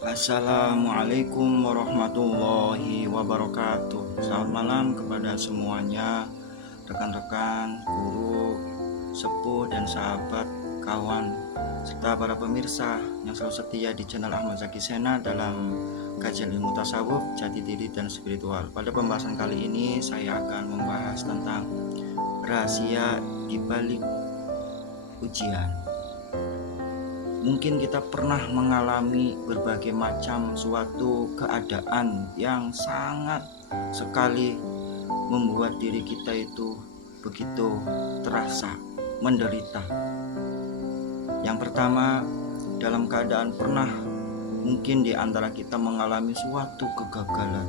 Assalamualaikum warahmatullahi wabarakatuh. Selamat malam kepada semuanya, rekan-rekan, guru, sepuh dan sahabat, kawan, serta para pemirsa yang selalu setia di channel Ahmad Zaki Sena dalam kajian ilmu tasawuf, jati diri dan spiritual. Pada pembahasan kali ini saya akan membahas tentang rahasia di balik ujian. Mungkin kita pernah mengalami berbagai macam suatu keadaan yang sangat sekali membuat diri kita itu begitu terasa menderita. Yang pertama, dalam keadaan pernah mungkin di antara kita mengalami suatu kegagalan.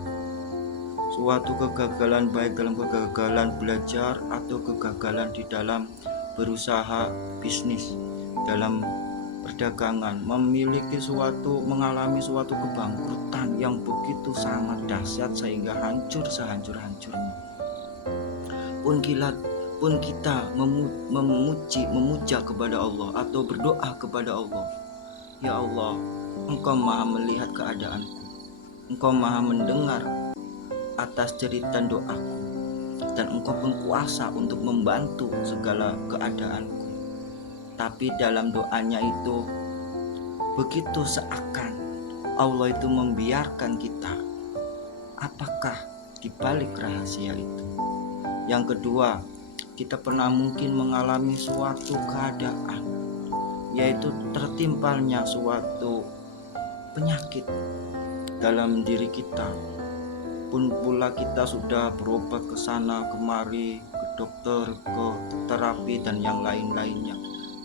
Suatu kegagalan baik dalam kegagalan belajar atau kegagalan di dalam berusaha bisnis, dalam perdagangan, mengalami suatu kebangkrutan yang begitu sangat dahsyat sehingga hancur sehancur-hancurnya. Pun kita memuja kepada Allah atau berdoa kepada Allah, ya Allah, Engkau maha melihat keadaanku, Engkau maha mendengar atas jeritan doaku, dan Engkau pun kuasa untuk membantu segala keadaanku. Tapi dalam doanya itu begitu seakan Allah itu membiarkan kita. Apakah di balik rahasia itu? Yang kedua, kita pernah mungkin mengalami suatu keadaan, yaitu tertimpalnya suatu penyakit dalam diri kita. Pun pula kita sudah berobat ke sana kemari, ke dokter, ke terapi dan yang lain-lainnya.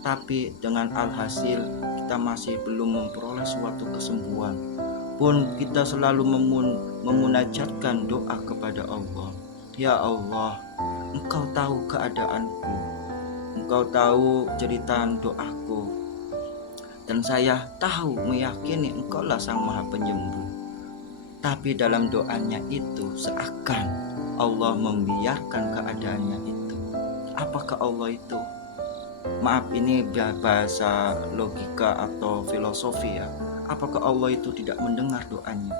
Tapi dengan alhasil kita masih belum memperoleh suatu kesembuhan. Pun kita selalu memunajatkan doa kepada Allah. Ya Allah, Engkau tahu keadaanku, Engkau tahu jeritan doaku, dan saya tahu meyakini Engkaulah Sang Maha Penyembuh. Tapi dalam doanya itu seakan Allah membiarkan keadaannya itu. Apakah Allah itu? Maaf, ini bahasa logika atau filosofi ya. Apakah Allah itu tidak mendengar doanya?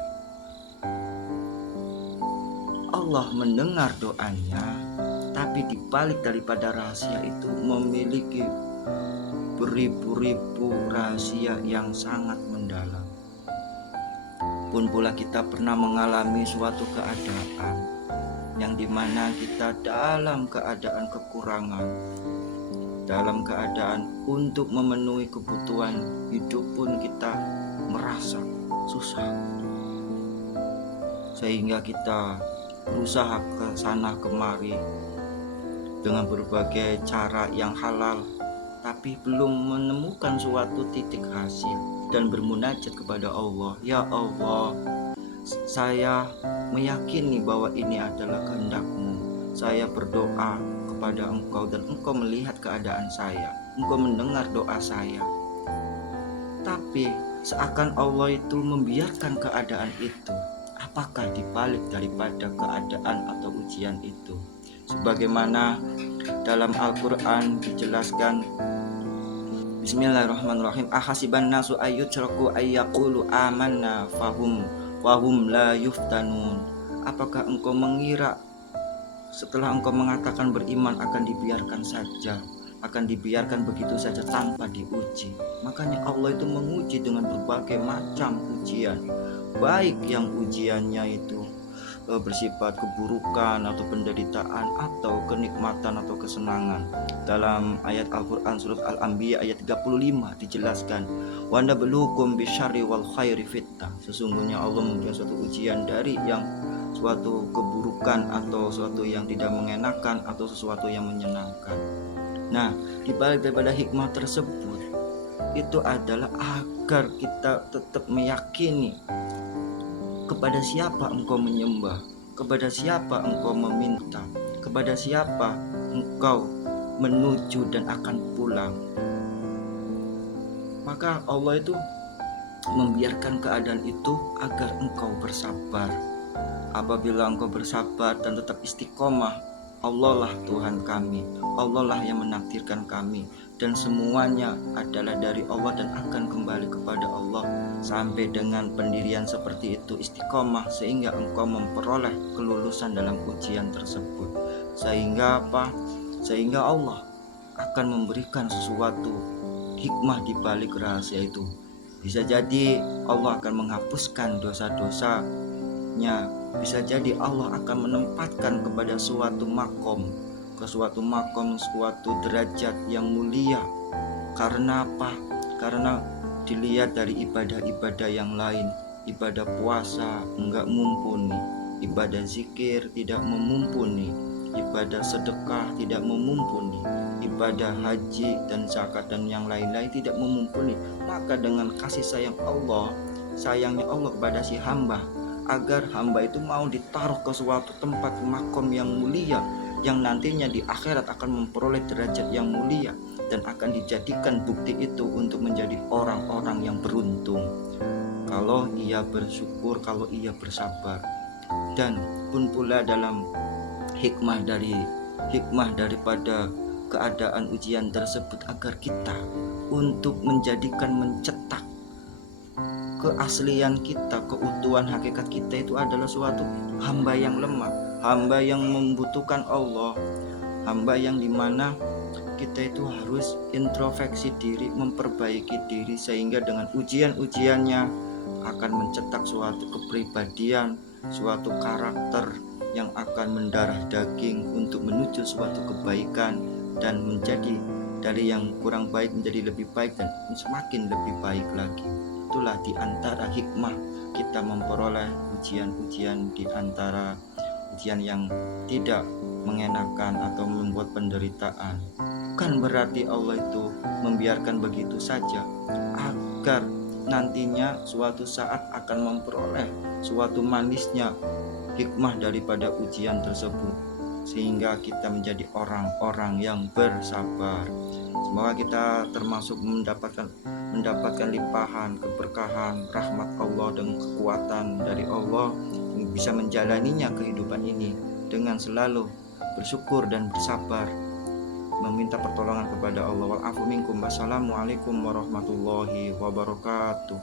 Allah mendengar doanya, tapi di balik daripada rahasia itu memiliki beribu-ribu rahasia yang sangat mendalam. Pun pula kita pernah mengalami suatu keadaan yang dimana kita dalam keadaan kekurangan, dalam keadaan untuk memenuhi kebutuhan hidup pun kita merasa susah, sehingga kita berusaha ke sana kemari dengan berbagai cara yang halal, tapi belum menemukan suatu titik hasil, dan bermunajat kepada Allah. Ya Allah, saya meyakini bahwa ini adalah kehendak-Mu. Saya berdoa kepada Engkau dan Engkau melihat keadaan saya, Engkau mendengar doa saya. Tapi seakan Allah itu membiarkan keadaan itu. Apakah dibalik daripada keadaan atau ujian itu? Sebagaimana dalam Al-Quran dijelaskan, Bismillahirrahmanirrahim, ahasiban nasu ayyutraku ayyaqulu amanna wahum la yuftanun. Apakah engkau mengira setelah engkau mengatakan beriman akan dibiarkan saja, akan dibiarkan begitu saja tanpa diuji? Makanya Allah itu menguji dengan berbagai macam ujian, baik yang ujiannya itu bersifat keburukan atau penderitaan atau kenikmatan atau kesenangan. Dalam ayat Al-Quran surat Al-Anbiya ayat 35 dijelaskan, wa nabluukum bisyarri wal khairi fitnah. Sesungguhnya Allah memberikan suatu ujian dari yang suatu keburukan atau suatu yang tidak mengenakan atau sesuatu yang menyenangkan. Nah, di balik daripada hikmah tersebut itu adalah agar kita tetap meyakini kepada siapa engkau menyembah, kepada siapa engkau meminta, kepada siapa engkau menuju dan akan pulang. Maka Allah itu membiarkan keadaan itu agar engkau bersabar. Apabila engkau bersabar dan tetap istiqomah, Allah lah Tuhan kami, Allah lah yang menakdirkan kami, dan semuanya adalah dari Allah dan akan kembali kepada Allah. sampai dengan pendirian seperti itu istiqomah, sehingga engkau memperoleh kelulusan dalam ujian tersebut. Sehingga apa? Sehingga Allah akan memberikan sesuatu hikmah di balik rahasia itu. Bisa jadi Allah akan menghapuskan dosa-dosanya. Bisa jadi Allah akan menempatkan kepada suatu makom, suatu derajat yang mulia. Karena apa? Karena dilihat dari ibadah-ibadah yang lain, ibadah puasa enggak mumpuni, ibadah zikir tidak memumpuni, ibadah sedekah tidak memumpuni, ibadah haji dan zakat dan yang lain-lain tidak memumpuni. Maka dengan kasih sayangnya Allah kepada si hamba, agar hamba itu mau ditaruh ke suatu tempat makom yang mulia, yang nantinya di akhirat akan memperoleh derajat yang mulia, dan akan dijadikan bukti itu untuk menjadi orang-orang yang beruntung kalau ia bersyukur, kalau ia bersabar. Dan pun pula dalam hikmah daripada keadaan ujian tersebut, agar kita untuk mencetak keaslian kita, keutuhan hakikat kita itu adalah suatu hamba yang lemah, hamba yang membutuhkan Allah, hamba yang dimana kita itu harus introspeksi diri, memperbaiki diri, sehingga dengan ujian-ujiannya akan mencetak suatu kepribadian, suatu karakter yang akan mendarah daging untuk menuju suatu kebaikan, dan menjadi dari yang kurang baik menjadi lebih baik dan semakin lebih baik lagi. Itulah di antara hikmah kita memperoleh ujian-ujian, di antara ujian yang tidak mengenakan atau membuat penderitaan. Bukan berarti Allah itu membiarkan begitu saja, agar nantinya suatu saat akan memperoleh suatu manisnya hikmah daripada ujian tersebut, sehingga kita menjadi orang-orang yang bersabar. Semoga kita termasuk mendapatkan limpahan keberkahan rahmat Allah dan kekuatan dari Allah, bisa menjalaninya kehidupan ini dengan selalu bersyukur dan bersabar, meminta pertolongan kepada Allah. Wal afu minkum. Wassalamualaikum warahmatullahi wabarakatuh.